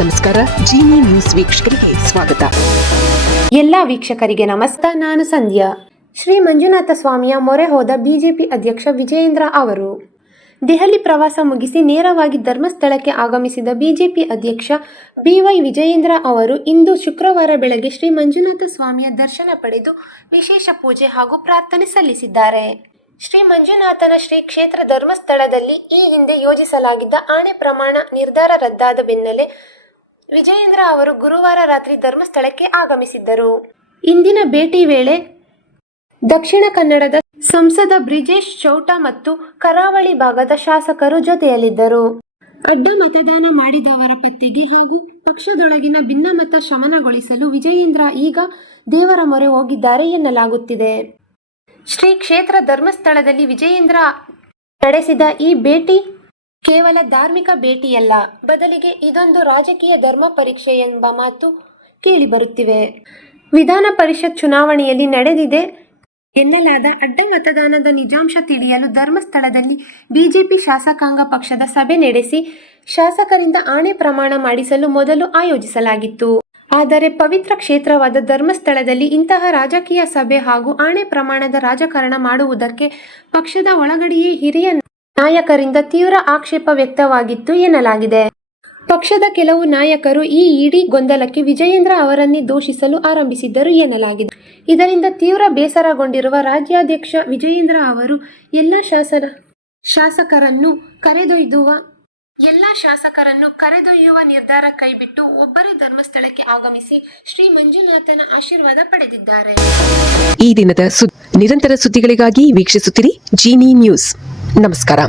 ನಮಸ್ಕಾರ. ಜೀನಿ ನ್ಯೂಸ್ ವೀಕ್ಷಕರಿಗೆ ಸ್ವಾಗತ. ಎಲ್ಲ ವೀಕ್ಷಕರಿಗೆ ನಮಸ್ಕಾರ. ನಾನು ಸಂಧ್ಯಾ. ಶ್ರೀ ಮಂಜುನಾಥ ಸ್ವಾಮಿಯ ಮೊರೆ ಹೋದ ಬಿಜೆಪಿ ಅಧ್ಯಕ್ಷ ವಿಜಯೇಂದ್ರ ಅವರು ದೆಹಲಿ ಪ್ರವಾಸ ಮುಗಿಸಿ ನೇರವಾಗಿ ಧರ್ಮಸ್ಥಳಕ್ಕೆ ಆಗಮಿಸಿದ ಬಿಜೆಪಿ ಅಧ್ಯಕ್ಷ ಬಿವೈ ವಿಜಯೇಂದ್ರ ಅವರು ಇಂದು ಶುಕ್ರವಾರ ಬೆಳಗ್ಗೆ ಶ್ರೀ ಮಂಜುನಾಥ ಸ್ವಾಮಿಯ ದರ್ಶನ ಪಡೆದು ವಿಶೇಷ ಪೂಜೆ ಹಾಗೂ ಪ್ರಾರ್ಥನೆ ಸಲ್ಲಿಸಿದ್ದಾರೆ. ಶ್ರೀ ಮಂಜುನಾಥನ ಶ್ರೀ ಕ್ಷೇತ್ರ ಧರ್ಮಸ್ಥಳದಲ್ಲಿ ಈ ಹಿಂದೆ ಯೋಜಿಸಲಾಗಿದ್ದ ಆಣೆ ಪ್ರಮಾಣ ನಿರ್ಧಾರ ರದ್ದಾದ ಬೆನ್ನಲ್ಲೇ ವಿಜಯೇಂದ್ರ ಅವರು ಗುರುವಾರ ರಾತ್ರಿ ಧರ್ಮಸ್ಥಳಕ್ಕೆ ಆಗಮಿಸಿದ್ದರು. ಇಂದಿನ ಭೇಟಿ ವೇಳೆ ದಕ್ಷಿಣ ಕನ್ನಡದ ಸಂಸದ ಬ್ರಿಜೇಶ್ ಚೌಟ ಮತ್ತು ಕರಾವಳಿ ಭಾಗದ ಶಾಸಕರು ಜೊತೆಯಲ್ಲಿದ್ದರು. ಅಡ್ಡ ಮತದಾನ ಮಾಡಿದವರ ಪತ್ತೆಗೆ ಹಾಗೂ ಪಕ್ಷದೊಳಗಿನ ಭಿನ್ನಮತ ಶಮನಗೊಳಿಸಲು ವಿಜಯೇಂದ್ರ ಈಗ ದೇವರ ಮೊರೆ ಹೋಗಿದ್ದಾರೆ ಎನ್ನಲಾಗುತ್ತಿದೆ. ಶ್ರೀ ಕ್ಷೇತ್ರ ಧರ್ಮಸ್ಥಳದಲ್ಲಿ ವಿಜಯೇಂದ್ರ ನಡೆಸಿದ ಈ ಭೇಟಿ ಕೇವಲ ಧಾರ್ಮಿಕ ಭೇಟಿಯಲ್ಲ, ಬದಲಿಗೆ ಇದೊಂದು ರಾಜಕೀಯ ಧರ್ಮ ಪರೀಕ್ಷೆ ಎಂಬ ಮಾತು ಕೇಳಿಬರುತ್ತಿವೆ. ವಿಧಾನ ಪರಿಷತ್ ಚುನಾವಣೆಯಲ್ಲಿ ನಡೆದಿದೆ ಎನ್ನಲಾದ ಅಡ್ಡ ಮತದಾನದ ನಿಜಾಂಶ ತಿಳಿಯಲು ಧರ್ಮಸ್ಥಳದಲ್ಲಿ ಬಿಜೆಪಿ ಶಾಸಕಾಂಗ ಪಕ್ಷದ ಸಭೆ ನಡೆಸಿ ಶಾಸಕರಿಂದ ಆಣೆ ಪ್ರಮಾಣ ಮಾಡಿಸಲು ಮೊದಲು ಆಯೋಜಿಸಲಾಗಿತ್ತು. ಆದರೆ ಪವಿತ್ರ ಕ್ಷೇತ್ರವಾದ ಧರ್ಮಸ್ಥಳದಲ್ಲಿ ಇಂತಹ ರಾಜಕೀಯ ಸಭೆ ಹಾಗೂ ಆಣೆ ಪ್ರಮಾಣದ ರಾಜಕಾರಣ ಮಾಡುವುದಕ್ಕೆ ಪಕ್ಷದ ಒಳಗಡೆಯೇ ಹಿರಿಯ ನಾಯಕರಿಂದ ತೀವ್ರ ಆಕ್ಷೇಪ ವ್ಯಕ್ತವಾಗಿತ್ತು ಎನ್ನಲಾಗಿದೆ. ಪಕ್ಷದ ಕೆಲವು ನಾಯಕರು ಈ ಇಡೀ ಗೊಂದಲಕ್ಕೆ ವಿಜಯೇಂದ್ರ ಅವರನ್ನೇ ದೂಷಿಸಲು ಆರಂಭಿಸಿದ್ದರು ಎನ್ನಲಾಗಿದೆ. ಇದರಿಂದ ತೀವ್ರ ಬೇಸರಗೊಂಡಿರುವ ರಾಜ್ಯಾಧ್ಯಕ್ಷ ವಿಜಯೇಂದ್ರ ಅವರು ಎಲ್ಲ ಶಾಸಕರನ್ನು ಕರೆದೊಯ್ಯುವ ನಿರ್ಧಾರ ಕೈಬಿಟ್ಟು ಒಬ್ಬರೇ ಧರ್ಮಸ್ಥಳಕ್ಕೆ ಆಗಮಿಸಿ ಶ್ರೀ ಮಂಜುನಾಥನ ಆಶೀರ್ವಾದ ಪಡೆದಿದ್ದಾರೆ. ಈ ದಿನದ ನಿರಂತರ ಸುದ್ದಿಗಳಿಗಾಗಿ ವೀಕ್ಷಿಸುತ್ತಿರಿ ಜೀನಿ ನ್ಯೂಸ್. ನಮಸ್ಕಾರ.